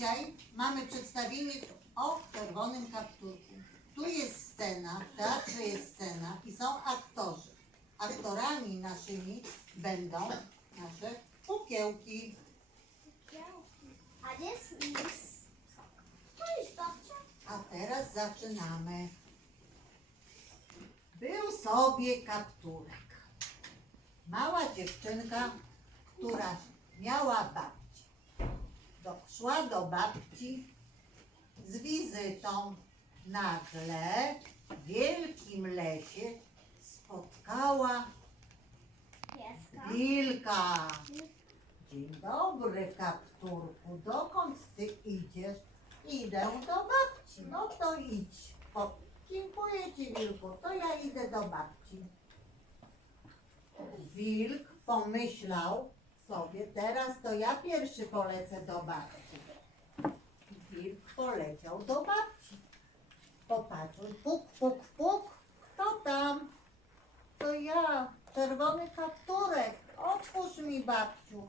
Dzisiaj mamy przedstawienie o czerwonym kapturku. Tu jest scena, w teatrze jest scena i są aktorzy. Aktorami naszymi będą nasze kukiełki. A gdzie jest mis? To jest babcia. A teraz zaczynamy. Był sobie kapturek. Mała dziewczynka, która miała babci. Doszła do babci z wizytą. Nagle w wielkim lesie spotkała Pieska. wilka. Dzień dobry, kapturku. Dokąd ty idziesz? Idę do babci. No to idź. O, dziękuję ci, wilku. To ja idę do babci. Wilk pomyślał sobie, teraz to ja pierwszy polecę do babci. Wilk poleciał do babci. Popatrzył, puk, puk, puk. Kto tam? To ja, czerwony kapturek. Otwórz mi, babciu.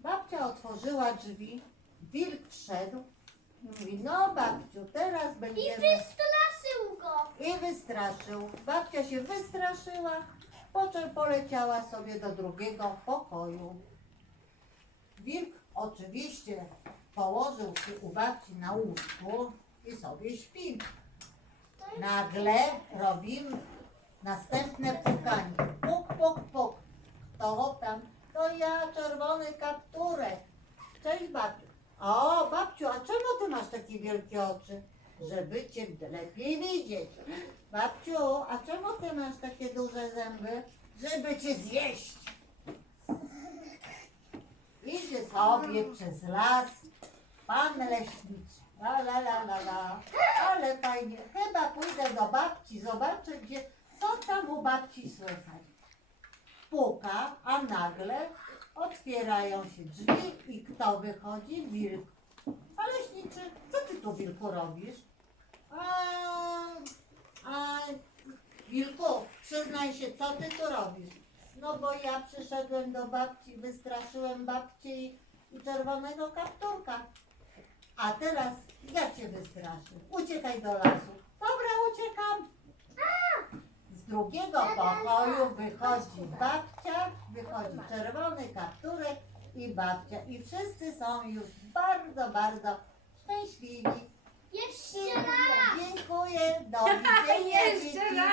Babcia otworzyła drzwi. Wilk wszedł. Mówi, no babciu, teraz I będziemy... wystraszył go. I wystraszył. Babcia się wystraszyła, po czym poleciała sobie do drugiego pokoju. Wilk oczywiście położył się u babci na łóżku i sobie śpi. Nagle robimy następne pukanie. Puk, puk, puk. Kto tam? To ja, czerwony kapturek. Cześć babciu. O, babciu, a czemu ty masz takie wielkie oczy? Żeby cię lepiej widzieć. Babciu, a czemu ty masz takie duże zęby? Żeby cię zjeść. Idzie sobie przez las pan leśniczy. La, la, la, la, la. Ale fajnie. Chyba pójdę do babci, zobaczę, gdzie, co tam u babci słychać. Puka, a nagle otwierają się drzwi i kto wychodzi? Wilk. A leśniczy, co ty tu, wilku, robisz? A, a, wilku, przyznaj się, co ty tu robisz? No bo ja przyszedłem do babci, wystraszyłem babcię i, i czerwonego kapturka. A teraz ja cię wystraszę. Uciekaj do lasu. Dobra, uciekam. Z drugiego pokoju wychodzi babcia, wychodzi czerwony kapturek i babcia. I wszyscy są już bardzo, bardzo szczęśliwi. Jeszcze raz. Dziękuję. Do widzenia. Jeszcze dzieci. raz.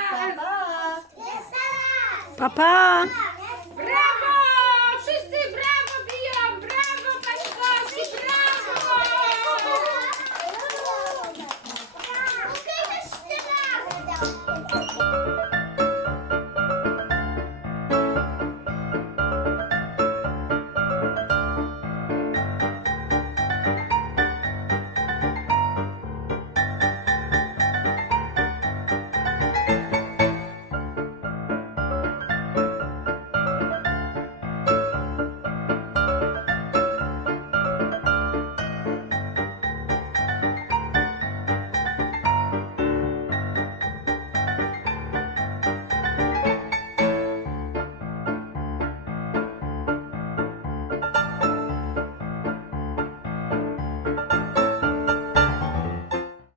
Pa, pa.